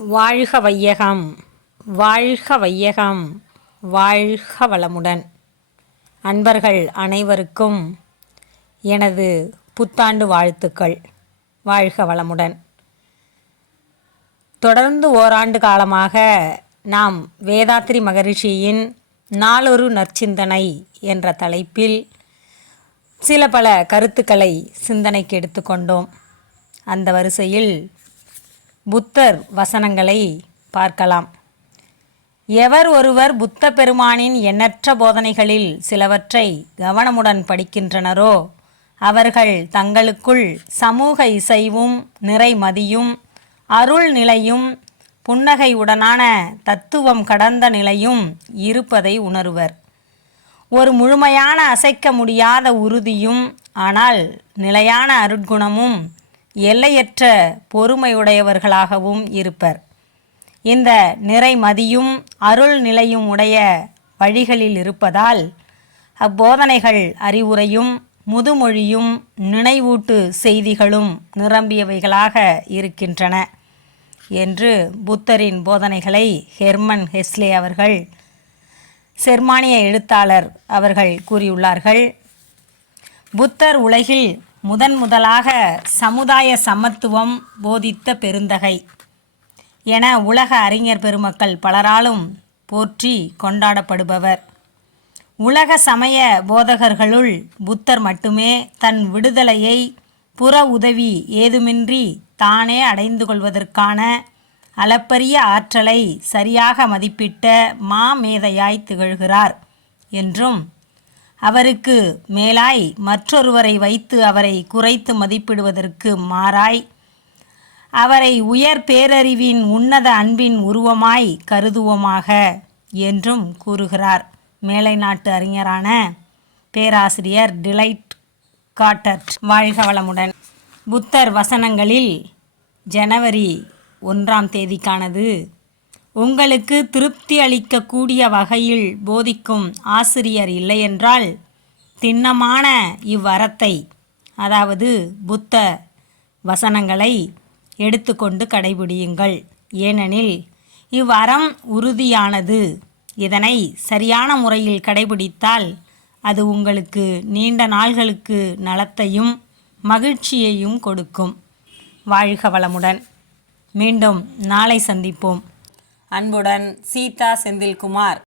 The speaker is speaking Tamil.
வாழ்க வையகம், வாழ்க வையகம், வாழ்க வளமுடன். அன்பர்கள் அனைவருக்கும் எனது புத்தாண்டு வாழ்த்துக்கள். வாழ்க வளமுடன். தொடர்ந்து ஓராண்டு காலமாக நாம் வேதாத்ரி மகரிஷியின் நாளொரு நற்சிந்தனை என்ற தலைப்பில் சில பல கருத்துக்களை சிந்தனைக்கு எடுத்துக்கொண்டோம். அந்த வரிசையில் புத்தர் வசனங்களை பார்க்கலாம். எவர் ஒருவர் புத்த பெருமானின் எண்ணற்ற போதனைகளில் சிலவற்றை கவனமுடன் படிக்கின்றனரோ அவர்கள் தங்களுக்குள் சமூக இசைவும் நிறைமதியும் அருள் நிலையும் புன்னகையுடனான தத்துவம் கடந்த நிலையும் இருப்பதை உணருவர். ஒரு முழுமையான அசைக்க முடியாத உறுதியும் ஆனால் நிலையான அருட்குணமும் எல்லையற்ற பொறுமையுடையவர்களாகவும் இருப்பர். இந்த நிறைமதியும் அருள் நிலையும் உடைய வழிகளில் இருப்பதால் அப்போதனைகள் அறிவுரையும் முதுமொழியும் நினைவூட்டு செய்திகளும் நிரம்பியவைகளாக இருக்கின்றன என்று புத்தரின் போதனைகளை ஹெர்மன் ஹெஸ்லே அவர்கள், ஜெர்மானிய எழுத்தாளர் அவர்கள் கூறியுள்ளார்கள். புத்தர் உலகில் முதலாக சமுதாய சமத்துவம் போதித்த பெருந்தகை என உலக அறிஞர் பெருமக்கள் பலராலும் போற்றி கொண்டாடப்படுபவர். உலக சமய போதகர்களுள் புத்தர் மட்டுமே தன் விடுதலையை புற உதவி ஏதுமின்றி தானே அடைந்து கொள்வதற்கான அளப்பரிய ஆற்றலை சரியாக மதிப்பிட்ட மாமேதையாய் திகழ்கிறார் என்றும், அவருக்கு மேலாய் மற்றொருவரை வைத்து அவரை குறைத்து மதிப்பிடுவதற்கு மாறாய் அவரை உயர் பேரறிவின் உன்னத அன்பின் உருவமாய் கருதுவோமாக என்றும் கூறுகிறார். மேலை நாட்டு அறிஞரான பேராசிரியர் டிலைட் காட்டர்ட். வாழ்க வளமுடன். புத்தர் வசனங்களில் ஜனவரி 1 உங்களுக்கு திருப்தி அளிக்கக்கூடிய வகையில் போதிக்கும் ஆசிரியர் இல்லையென்றால் திண்ணமான இவ்வறத்தை, அதாவது புத்த வசனங்களை எடுத்துக்கொண்டு கடைபிடியுங்கள். ஏனெனில் இவ்வறம் உறுதியானது. இதனை சரியான முறையில் கடைபிடித்தால் அது உங்களுக்கு நீண்ட நாள்களுக்கு நலத்தையும் மகிழ்ச்சியையும் கொடுக்கும். வாழ்க வளமுடன். மீண்டும் நாளை சந்திப்போம். அன்புடன் சீதா செந்தில்குமார்.